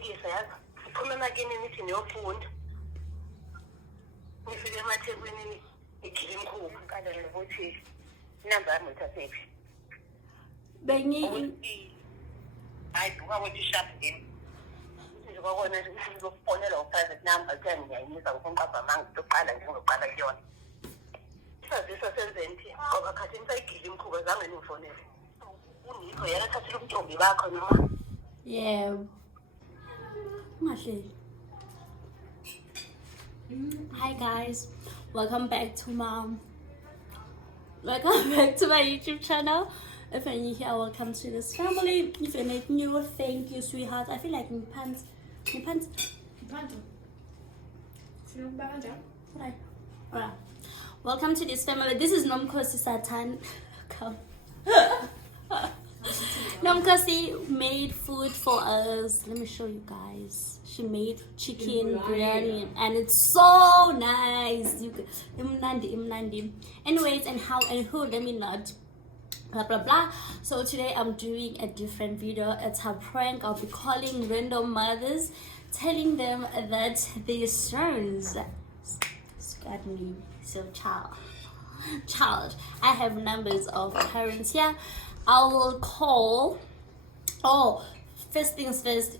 ngiyahlekisa yazi siphuma emakini nithi niyofunda ngifike emathekwini ngigile imkhuba ngikalele ukuthi inamba yami ithathephi hayi buka ukuthi sharp game nje kwakona ukuthi ngizofonela u-private number kuthiwa ngiyayimisa ngokumqapha manga ngizoqala nje ngizoqala kuyona sazisa senzeni thina ngoba khathini sayigile imkhuba zange ningifonele uniko yakathathela ubuntombi bakho noma yebo ungahleli. Hi guys, welcome back to my YouTube channel. If you're new here, welcome to this family. If you're not new, thank you, sweetheart. I feel like my pants. Alright. Welcome to this family. This is Nomkosi Satan. Come. Nomkosi made food for us. Let me show you guys. She made chicken biryani and it's so nice. You imnandi. Anyways, and who let me not blah blah blah. So today I'm doing a different video. It's a prank. I'll be calling random mothers, telling them that their sons got me. So child, I have numbers of parents here. I will call. Oh, first things first,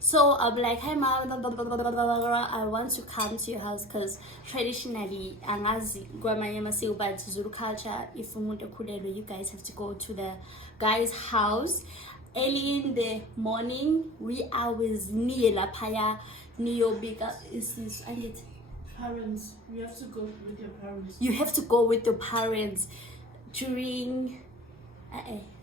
so I'll be like, hey mom, I want to come to your house because traditionally, but Zulu culture, if you guys have to go to the guy's house early in the morning. We always near La Paya, Neo Bigger is parents. You have to go with your parents. You have to go with your parents during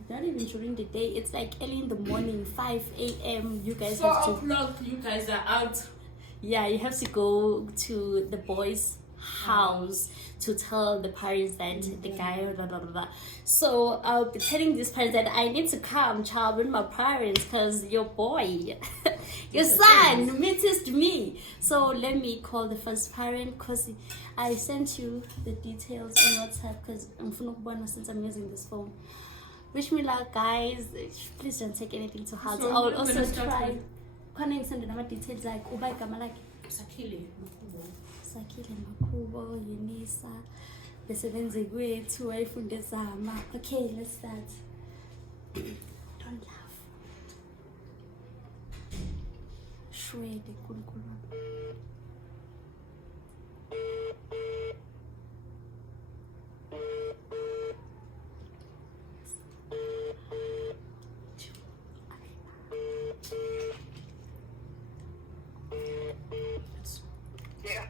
not even during the day. It's like early in the morning, 5 a.m. You guys have to 4 o'clock. You guys are out. Yeah, you have to go to the boy's house to tell the parents that the guy blah, blah, blah, blah. So I'll be telling these parents that I need to come, child, with my parents because your boy your son misses me. So let me call the first parent because I sent you the details on WhatsApp because I'm since I'm using this phone. Wish me luck, guys. Please don't take anything to heart. So I will also try. Can I send the details like Ubay Kamalaki? Sakile Makubo, Unisa, the seventh way to wife Zama. Okay, let's start. Don't laugh. Shred the Kulkulu. yeah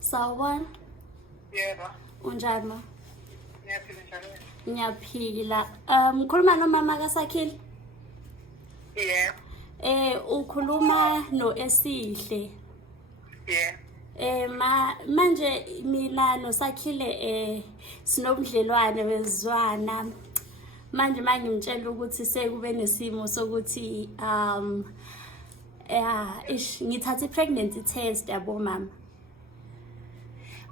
Sawubona. yebo Unjani ma? ngiyaphila njalo Ngiyaphila. Ukhuluma nomama kaSakhile? yeah Ukhuluma no Esihle. yeah Manje mina noSakhile sinobudlelwane bezwana. Manje mangimtshela ukuthi sekube nesimo sokuthi ngithathe pregnancy test yabo mama.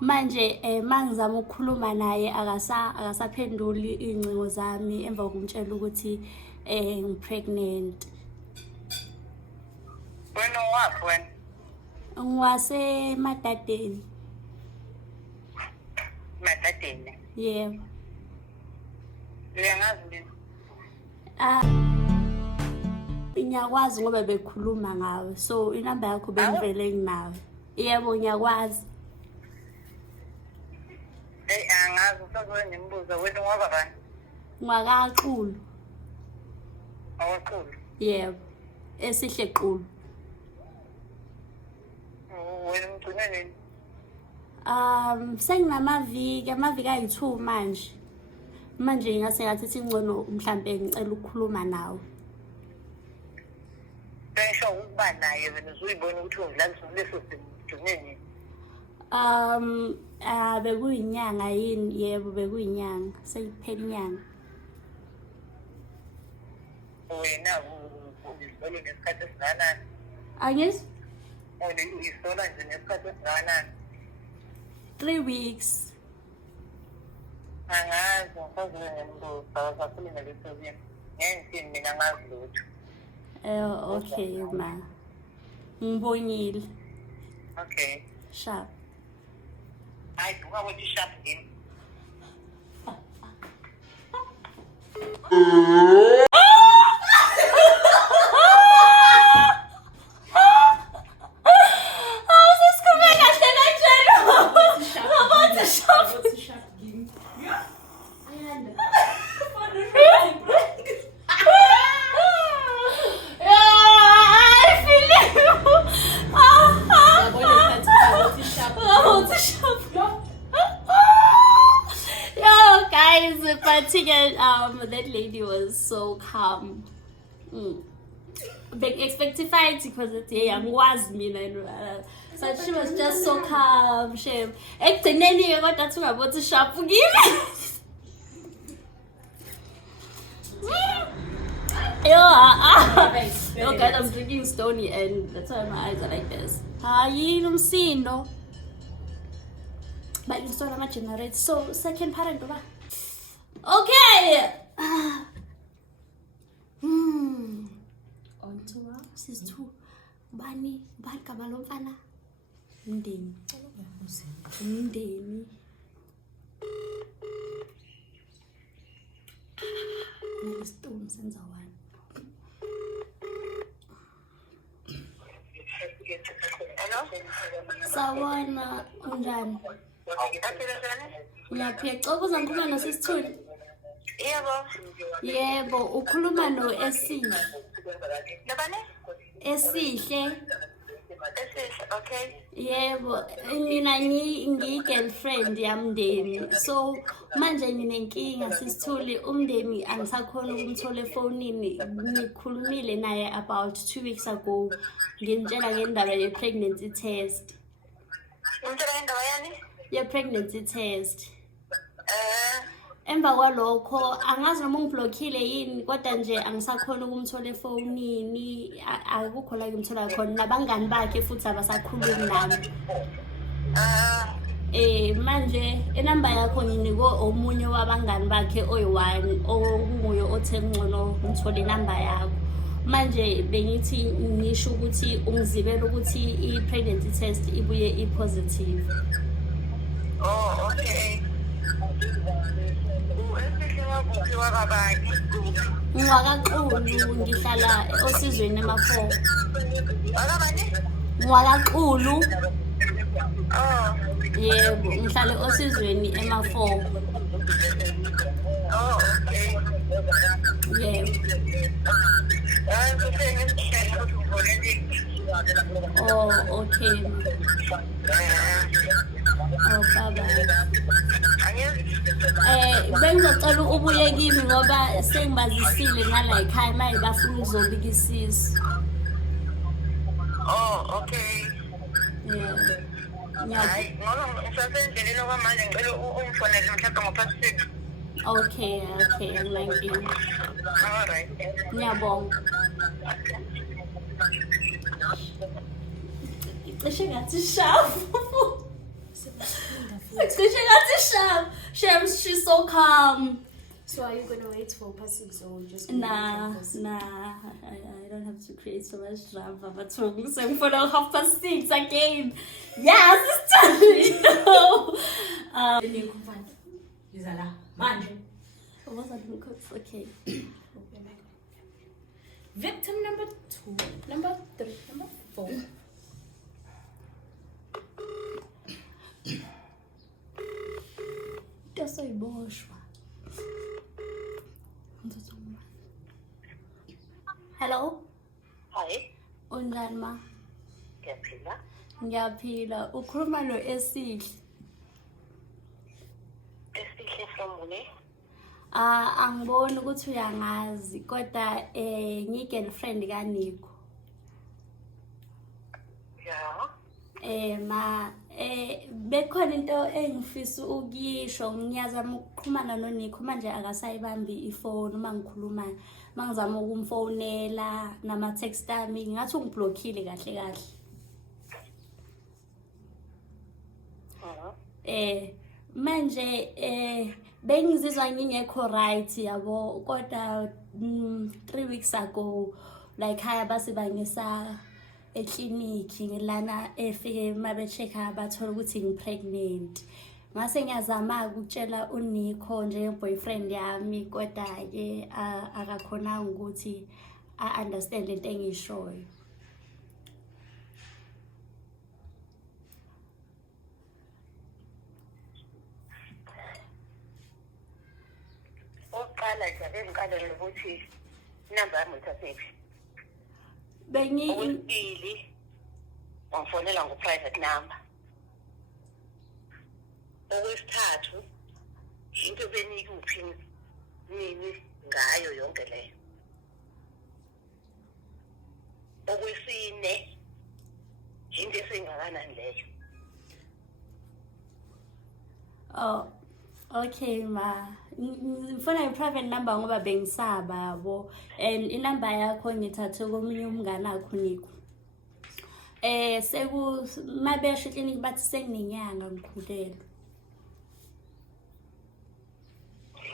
Manje mangizama ukukhuluma naye akasaphenduli incingo zami emva kokumtshela ukuthi ngipregnant. wena wapi wena Ngiwase Matadeni. Matadeni Yebo. uyangazi mina Ngiyakwazi ngoba bekhuluma ngawe. So inamba yakho bengivele nginawe. Yebo ngiyakwazi. hey angazi usazokwenza imibuzo wena ngoba bani Ngwakaqulu. awaqulu Yebo. Esihle qulu. wena mgcine nini Senginamaviki ayi-2 manje. Manje ngase ngathi ingcono mhlambe ngicela ukukhuluma nawe. Bengisho ukuba naye wena uzuyibona ukuthi ungidlalisa leso simgcine nini Bekuyinyanga yini? Yebo bekuyinyanga. Seyiphela inyanga. wena uyisola nesikhathi esinganani Angithi uyisola nje nesikhathi esinganani 3 weeks. angazi ngisazokwenza imibuzo awasafuni naleso kimi ngeke mina ngazi lutho Okay ma. Ngibongile. Okay. Sharp. Hayi ungawenza ishap game. Yo, guys, but again, that lady was so calm. Big expected fight because it's was me, so she was just so calm. She, ekugcineni got that to about to shop for you. Yo, guys, I'm drinking Stony, and that's why my eyes are like this. Hayi umsindo. But you saw how much generate. So second parent, ba? Okay. On to sis two. Bani kabalo mfana. Ndeni. Ndeni. Stone senza one. Hello? Sawona unjani? Ngiyaphica ukuza ngikhuluma nosisithuli. Yebo, ukhuluma no Esihle. Nobani? Esihle. Okay. Yebo, mina ngi-girlfriend yamndeni. So manje nginenkinga sisithuli umndeni angisakhona ukumthola efonini. Ngikhulumile naye about 2 weeks ago. Ngimtshela ngendaba ye-pregnancy test. Umtshela ngendaba yani? Ye-pregnancy test. Emva kwalokho angazi noma ungiblockile yini kodwa nje angisakhona ukumthola efonini akukho la ngimthola khona nabangani bakhe futhi abasakhulumi nami. Manje inamba yakho nginiko omunye wabangani bakhe oyi-1 okunguye othe ngcono ngithole inamba yakho. Manje bengithi ngisho ukuthi ungizibela ukuthi i-pregnancy test ibuye i-positive. Oh, okay. Ngwakaqulu ngihlala osizweni ema-4. Ngwakaqulu. Yebo, ngihlala osizweni ema-4. Oh, okay. Yebo. Oh, okay. Oh, baba. Bengizocela ubuye kimi ngoba sengibazisile ngala ekhaya maye bafuna ukuzobika isisu. Oh, okay. Yeah. Hayi, ngoba ngisasendleleni okwamanje ngicela umfonele mhlawumbe ngo-6:30. Okay, angilangile. All right. Ngiyabonga. Cishe ngathi shafu. She's so calm. So are you gonna wait for passing or just Nah, I don't have to create so much drama. But so I'm for 6:30 again. Yes, it's what's that? Okay. Victim number 2, number 3, number 4. Tosoyiboshwa. Hello? Hi. Unjani ma? Ngiyaphila. Ngiyaphila. Ukhuluma lo Esihle. Esihle Hlomule. Angiboni ukuthi uyangazi kodwa ngi-girlfriend kaNiko. Yeah. Ma bekhona into engifisa ukuyisho ngiyazama ukuxhumana noNiko manje akasayibambi ifoni uma ngikhuluma mangizama ukumfonela nama text ami ngathi ungiblockile kahle. Manje bengizizwa ngingekho right yabo kodwa 3 weeks ago la ekhaya basibangisa eklinikhi lana efike mabe-check-a bathola ukuthi ngi-pregnant. Ngase ngiyazama ukutshela uNico njenge-boyfriend yami kodwa-ke akakhonanga ukuthi a-understand into engiyishoyo. Oqala nje bengiqala ngokuthi inamba yami uyithathephi. Okwesibili wangifonela ngo-private number. Okwesithathu into benikuphi nini ngayo yonke leyo. Okwesine into esengakanani leyo. Oh, okay ma. Ngifuna i-private number ngoba bengisaba yabo. And inamba yakho ngithathe komunye umngane wakho Nico. Mabesho eklinikhi bathi sekunenyanga ngikhulelwe.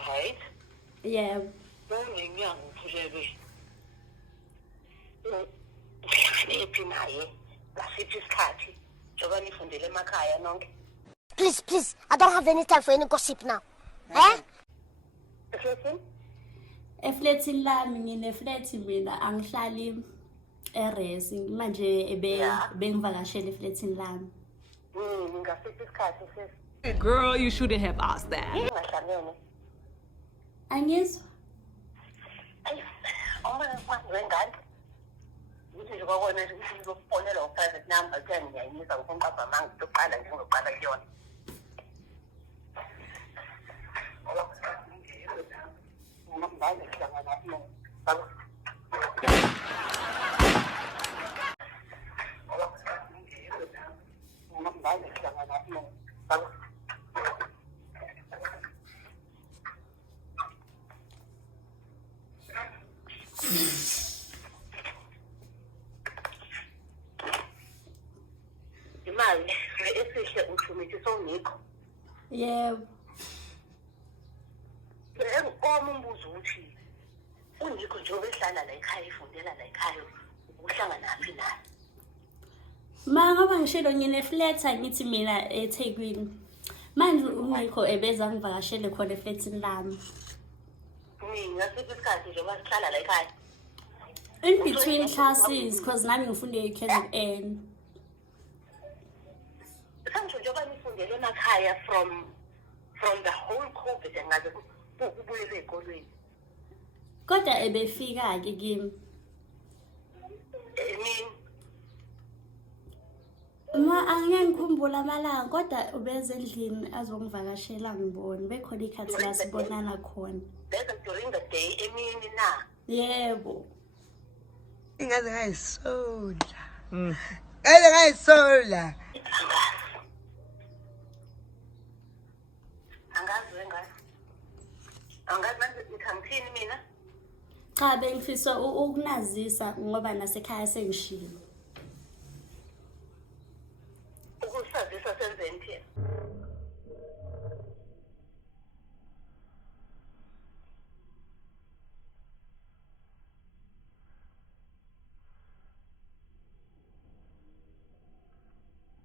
Right? Yeah. Nginyanga ukhulelwe. Ephi naye ngasiphi isikhathi njengoba nifundele emakhaya nonke. Please, I don't have any time for any gossip now. Eh? Efletini lami nginefleti mina angihlali eRes manje bengivakashela efletini lami. Ngasiphi isikhathi sesi? Girl, you shouldn't have asked that. Ngingahlangene. Angizwa? Wengane. Ukuthi nje kwakona nje ukuthi ngizofonela u-private number ngiyayimisa ngokunqaba manga ngizoqala nje ngizoqala kuyona. Imali esihle uthumile soNico. Yebo. Uma umbuzo uthi uNico njengoba ehlala la ekhaya efundela la ekhaya uhlangana naphi naye? Ma ngoba ngishilo nginefleta ngithi mina eThekwini. Manje uNico ebeza ngivakashele khona efletini lami. Ngasiphi isikhathi njengoba sihlala la ekhaya? In between classes because nami ngifunde eKZN. Sangisho njengoba nifundele emakhaya from the whole COVID ngaze kubuyele ezikolweni. Kodwa ebefika ke kimi. Ma angiyangikhumbula amalanga kodwa ubeze endlini azongivakashela ngibone bekhona ikhathi la sibonana khona. That's during the day emini na. Yebo. Ingaze ngayisola. Ngaze ngayisola. Angazi manje ngithangithini mina? Cha bengifisa ukunazisa ngoba nasekhaya sengishilo. Ukusazisa senzeni thina?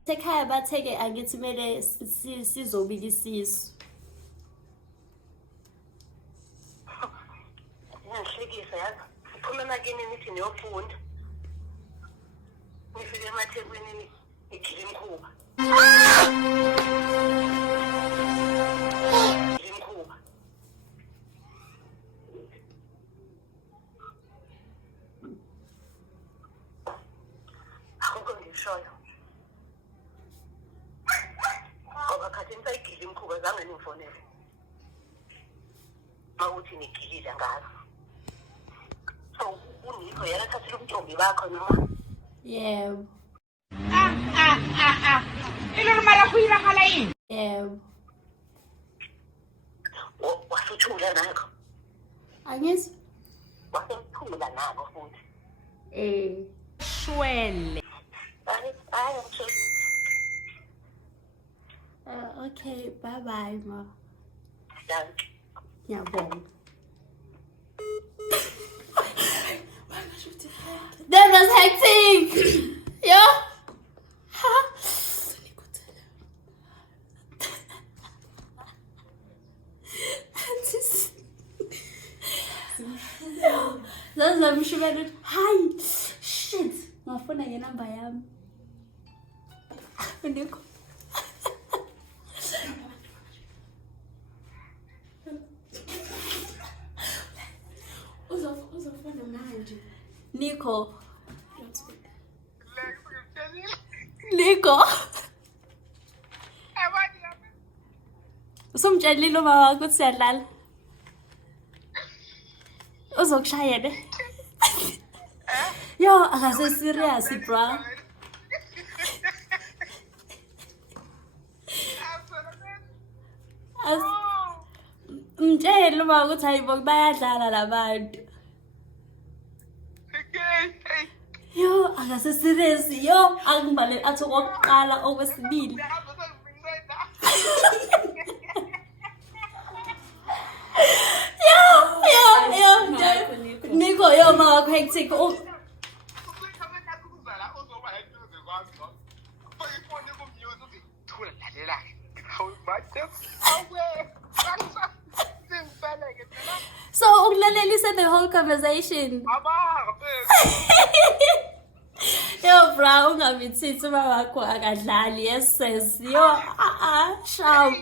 Sekhaya batheke angithi mele sizobika isisu. Ngiyahlekisa yazi. Uphuma emakini nithi niyofunda. Nifike emaThekwini ngigila imkhuba. Imkhuba. Akukho ngishoyo. Ngoba khathi nisayigila imkhuba zange nifonele. Mawuthi nigilile ngazo. So uNico yakathathile ubuntombi bakho noma? Yebo. Ilormara kuyiragala yini? Yebo. Wasuthula nakho. Angizwa? Wasemthula nako futhi. Shwele. Hayi ngisholo. Okay, bye bye ma. Danke. Ngiyabonga. That was hectic. Yeah. Zazamshuka hi shit ngafuna ngenamba yami ndikho uzofuna manje. Nico Don't speak. Nico usumtshelile ubaba wakho ukuthi siyadlala uzokushaya ne yo akase serious bro mtshela ubaba ukuthi hayibo bayadlala labantu yo akase serious yo angibale athi okokuqala okwesibili Nico, yo mama hectic. So ukulalelisha said the whole conversation. Yo bro, ungabithitha ubaba wakho akadlali yes sis. Yo sharp.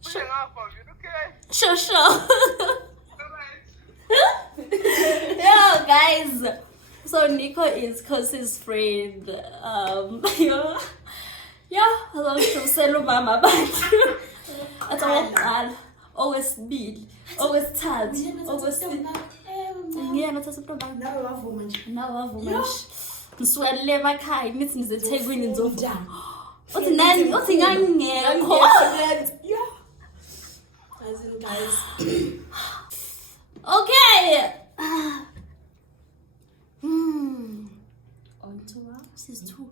Sure. Yo guys, so Nico is Kosi's friend. Hello mama bantu. Athi okokuqala, owesibili, owesithathu, owesibili. Ngiyena thatha uNtombazana. Nawe wavuma nje. Nawe wavuma nje. Ngisuwele emakhaya nithi nize eThekwini nizovuma. Uthi nani? Uthi ngangingekho. Yeah. As in guys. Okay. On to sis 2.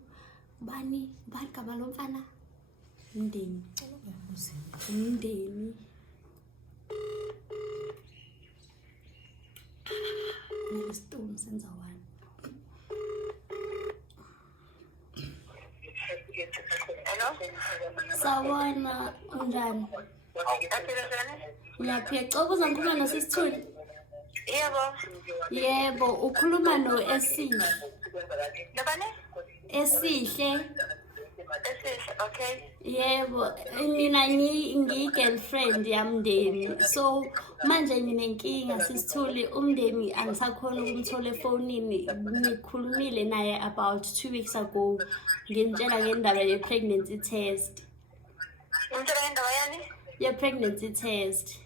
Bani gama lomfana. Mndeni. Mndeni. Nestum senza one. Hello? Sawona unjani? Ngiyaphica ukuzakhuluma nosisithuli. Yebo, ukhuluma no-Esihle. Nobani? Esihle. Okay. Yebo, mina ngiyi-girlfriend yamndeni. So manje nginenkinga sisithuli umndeni angisakhona ukumthola efonini. Ngikhulumile naye about 2 weeks ago. Ngimtshela ngendaba ye-pregnancy test. Umtshela ngendaba yani? Ye-pregnancy test.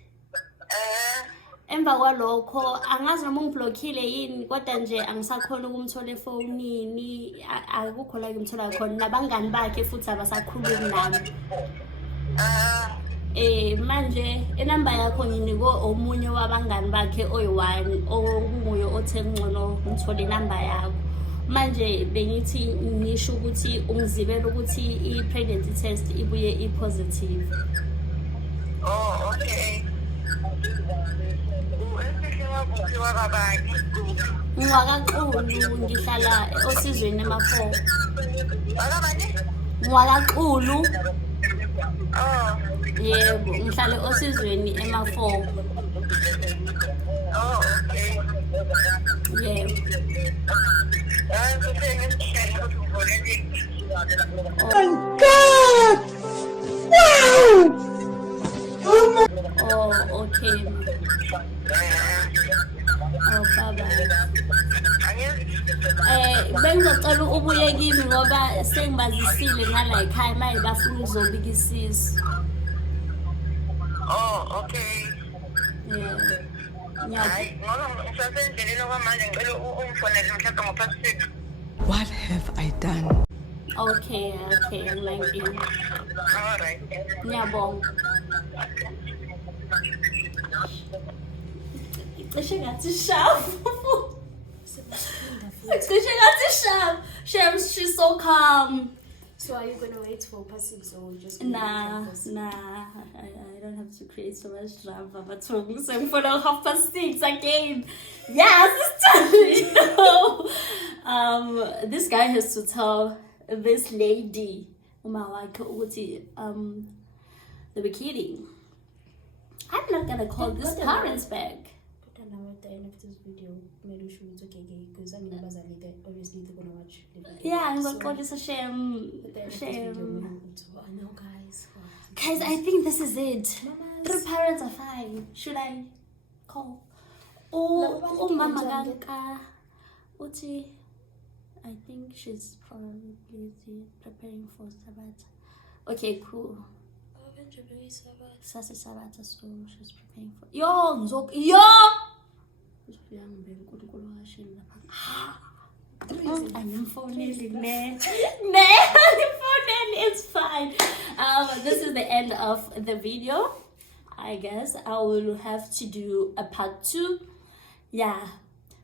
Emva kwalokho angazi noma ungiblockile yini kodwa nje angisakhona ukumthola efonini akukho la ngimthola khona nabangani bakhe futhi abasakhulumi nami manje inamba yakho nginiko omunye wabangani bakhe oyi1 okunguye othe ngcono ngithola inamba yakho manje bengithi ngisho ukuthi ungizibela ukuthi i-pregnancy test ibuye i-positive. Oh okay. Ngwakaqulu ngihlala osizweni ema4. Akabani? Ngwakaqulu. Oh. Yebo, ngihlala osizweni ema4. Oh okay. Yebo. Oh God! Wow! Oh, okay. Oh, baba. Bengizocela ubuye kimi ngoba sengibazisile ngala ekhaya maye bafuna ukuzobika isizwe. Oh, okay. Yeah. Hayi, ngoba ngisasendleleni okwamanje ngicela ungifonele mhlawumbe ngopast 6. What have I done? Okay, thank you. All right. Ngiyabonga. Cishe ngathi shafu. Cishe ngathi shafu. She's so calm. So are you gonna wait for passing or just gonna Nah, wait like this? I don't have to create so much drama. But so I'm for now 6:30 again. Yes, it's time. This guy has to tell this lady, they were kidding. I'm not gonna call this parents back. But now at the end of this video, maybe we should okay because I mean obviously they're gonna watch the video. Yeah, I'm So, gonna call this a shame. at the end of this video, Shame. I know guys. Guys, I think this is it. Mamas. 3 parents are fine. Should I call? Labo Oh, Mama bantu Ganka. Uti, I think she's probably busy preparing for Sabbath. Okay, cool. Sasi Sabbath, so she's preparing for. Yo, Nzok, yo! I'm phoning, it's fine. This is the end of the video. I guess I will have to do a part 2. Yeah,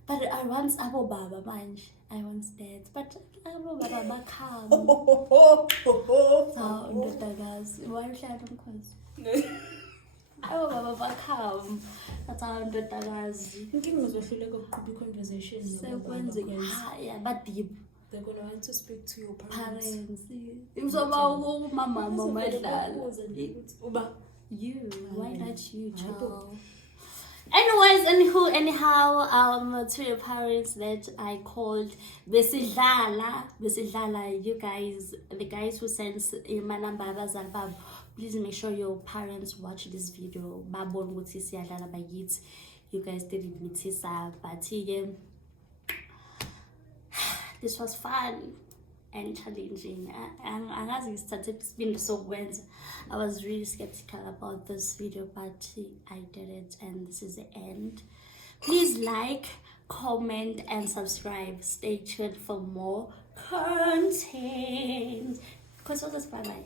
but I want Abo Baba manje. I want that, but Abo Baba bakam. So ndodakazi, wahlala umkhosi. Abo Baba bakam. That's how ndodakazi. Inkinga uzohluleka ukuqhuba i-conversation Sekwenze yeah, but deep. they're gonna want to speak to your parents. Parents. Imsoba mama madlala. You, why not you, child? Anyways, anyhow, to your parents that I called Besidlala, you guys, the guys who sends my number, please make sure your parents watch this video. Babon would see by it. You guys didn't meet but this was fun and challenging. And as it started being so went, I was really skeptical about this video, but I did it, and this is the end. Please like, comment, and subscribe. Stay tuned for more content. Because what is bye bye.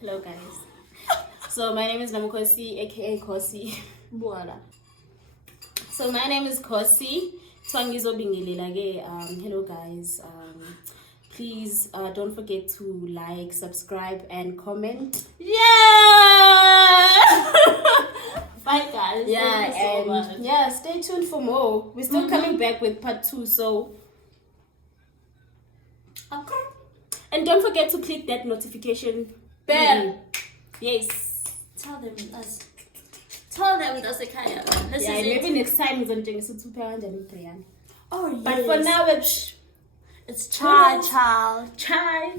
Hello guys. So my name is Namukosi, aka Kosi. So my name is Kosi. Hello guys. Please don't forget to like, subscribe, and comment. Yeah. Bye guys. Yeah, Thank you so much. and yeah, stay tuned for more. We're still coming back with part 2, so Okay. and don't forget to click that notification Bell. Yes. Tell them that's a Kaya. This Yeah, is maybe it. next time we're going to do Oh, yes. But for now, it's it's child. chai.